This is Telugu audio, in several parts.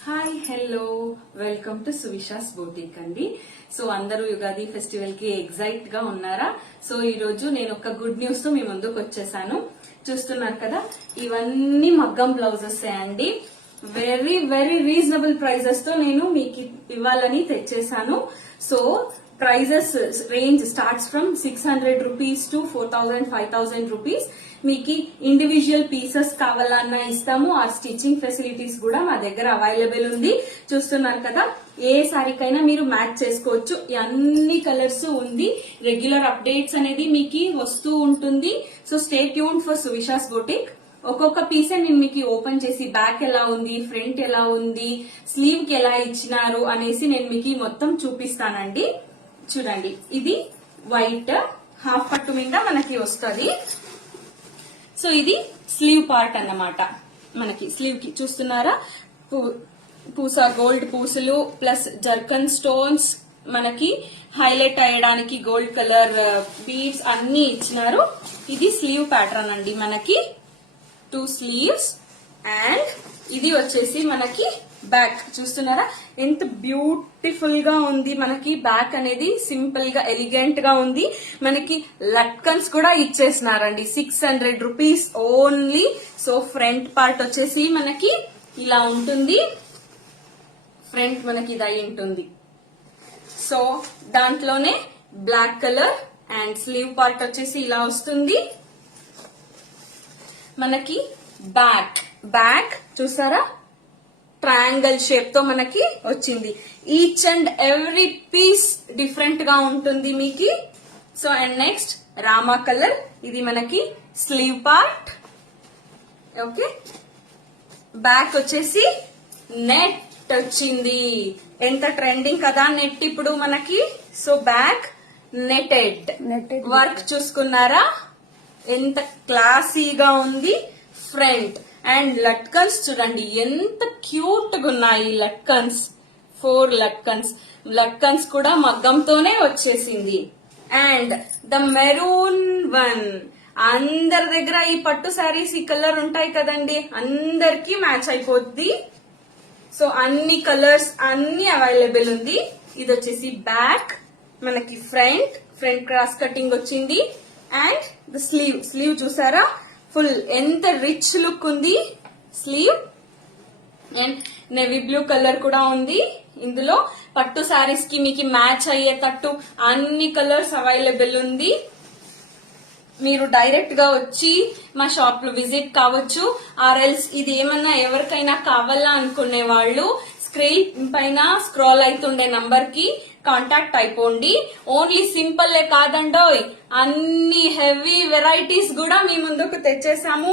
Hi hello welcome to Suvishas boutique అండి. సో అందరూ యుగాది ఫెస్టివల్ కి ఎగ్జైట్ గా ఉన్నారా? సో ఈ రోజు నేను ఒక గుడ్ న్యూస్ తో మీ ముందుకు వచ్చేసాను. చూస్తున్నారు కదా, ఇవన్నీ మగ్గం బ్లౌజెస్ అండి. వెరీ వెరీ రీజనబుల్ ప్రైజెస్ తో నేను మీకు ఇవ్వాలని తెచ్చేసాను. So prices range starts from 600 rupees to 4000 5000 rupees. మీకు ఇండివిజువల్ పీసెస్ కావాలన్నా ఇస్తాము. ఆ స్టిచ్చింగ్ ఫెసిలిటీస్ కూడా మా దగ్గర అవైలబుల్ ఉంది. చూస్తున్నారు కదా, ఏ సారీకైనా మీరు మ్యాచ్ చేసుకోవచ్చు. అన్ని కలర్స్ ఉంది. రెగ్యులర్ అప్డేట్స్ అనేది మీకు వస్తూ ఉంటుంది. So stay tune for Suvishas boutique. ఒక్కొక్క పీసే నేను మీకు ఓపెన్ చేసి బ్యాక్ ఎలా ఉంది, ఫ్రంట్ ఎలా ఉంది, స్లీవ్ కి ఎలా ఇచ్చినారు అనేసి నేను మీకు మొత్తం చూపిస్తానండి. చూడండి, ఇది వైట్ హాఫ్ పట్టు మీద మనకి వస్తుంది. సో ఇది స్లీవ్ పార్ట్ అన్నమాట. మనకి స్లీవ్ కి చూస్తున్నారా, పూస గోల్డ్ పూసలు ప్లస్ జర్కన్ స్టోన్స్, మనకి హైలైట్ అయ్యడానికి గోల్డ్ కలర్ బీడ్స్ అన్ని ఇచ్చినారు. ఇది స్లీవ్ ప్యాటర్న్ అండి. మనకి 2 స్లీవ్స్ అండ్ ఇది వచ్చేసి మనకి బ్యాక్. చూస్తున్నారా ఎంత బ్యూటిఫుల్ గా ఉంది. మనకి బ్యాక్ అనేది సింపుల్ గా ఎలిగెంట్ గా ఉంది. మనకి లట్కన్స్ కూడా ఇచ్చేసినారండి. 600 rupees only. So front part వచ్చేసి మనకి ఇలా ఉంటుంది. ఫ్రంట్ మనకి ఇది అయి ఉంటుంది. సో దాంట్లోనే black colour and sleeve part వచ్చేసి ఇలా వస్తుంది. మనకి బ్యాక్ చూసారా, ట్రయాంగిల్ షేప్ తో మనకి వచ్చింది. Each and every piece different గా ఉంటుంది మీకు. సో అండ్ నెక్స్ట్ రామా కలర్, ఇది మనకి స్లీవ్ పార్ట్. ఓకే, బ్యాక్ వచ్చేసి నెట్ వచ్చింది. ఎంత ట్రెండింగ్ కదా నెట్ ఇప్పుడు మనకి. సో బ్యాక్ నెటెడ్ వర్క్ చూసుకున్నారా, ఎంత క్లాసీగా ఉంది. ఫ్రంట్ అండ్ లట్కన్స్ చూడండి ఎంత క్యూట్ గా ఉన్నాయి. లట్కన్స్ 4 లట్కన్స్ కూడా మగ్గంతోనే వచ్చేసింది. అండ్ ద మెరూన్ వన్, అందరి దగ్గర ఈ పట్టు శారీస్ ఈ కలర్ ఉంటాయి కదండి, అందరికి మ్యాచ్ అయిపోద్ది. సో అన్ని కలర్స్ అన్ని అవైలబుల్ ఉంది. ఇది వచ్చేసి బ్యాక్, మనకి ఫ్రంట్ క్రాస్ కటింగ్ వచ్చింది. అండ్ ద స్లీవ్ చూసారా, ఫుల్ ఎంత రిచ్ లుక్ ఉంది sleeve. And navy blue colour కూడా ఉంది. ఇందులో పట్టు శారీస్ కి మీకు మ్యాచ్ అయ్యేటట్టు అన్ని కలర్స్ అవైలబుల్ ఉంది. మీరు డైరెక్ట్ గా వచ్చి మా షాప్ లో విజిట్ కావచ్చు. ఆర్ఎల్స్ ఇది ఏమన్నా ఎవరికైనా కావాలా అనుకునే వాళ్ళు స్క్రీన్ పైన స్క్రోల్ అవుతుండే నంబర్ కి కాంటాక్ట్ అయిపోండి. ఓన్లీ సింపుల్ కాదండోయ్, అన్ని హెవీ వెరైటీస్ కూడా మీ ముందుకు తెచ్చేసాము.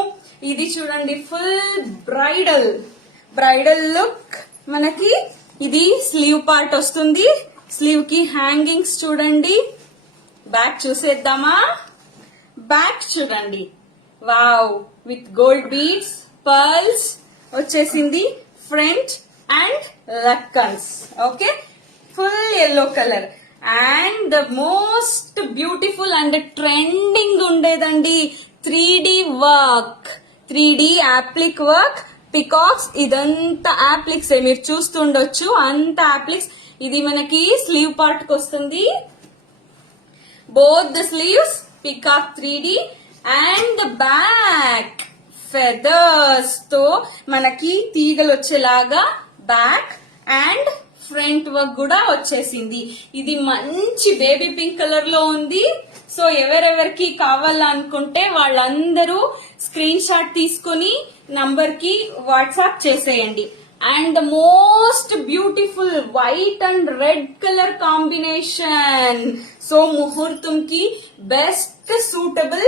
ఇది చూడండి, ఫుల్ బ్రైడల్ లుక్. మనకి ఇది స్లీవ్ పార్ట్ వస్తుంది. స్లీవ్ కి హ్యాంగింగ్స్ చూడండి. బ్యాక్ చూసేద్దామా, బ్యాక్ చూడండి, wow, with gold beads pearls వచ్చేసింది. ఫ్రంట్ అండ్ లట్కన్స్. Okay, full yellow colour. And the most beautiful and trending ఉండేదండి 3D work, 3D appliqué work, peacocks. ఇదంతా యాప్లిక్స్ మీరు చూస్తుండొచ్చు, అంత యాప్లిక్స్. ఇది మనకి స్లీవ్ పార్ట్ కి వస్తుంది. Both the sleeves peacock 3D and the back feathers తో మనకి తీగలు వచ్చేలాగా బ్యాక్ అండ్ ఫ్రంట్ వర్క్ కూడా వచ్చేసింది. ఇది మంచి బేబీ పింక్ కలర్ లో ఉంది. సో ఎవరెవరికి కావాలనుకుంటే వాళ్ళందరూ స్క్రీన్ షాట్ తీసుకుని నంబర్ కి వాట్సాప్ చేసేయండి. And the most beautiful white and red colour combination. So ముహూర్తం కి బెస్ట్ సూటబుల్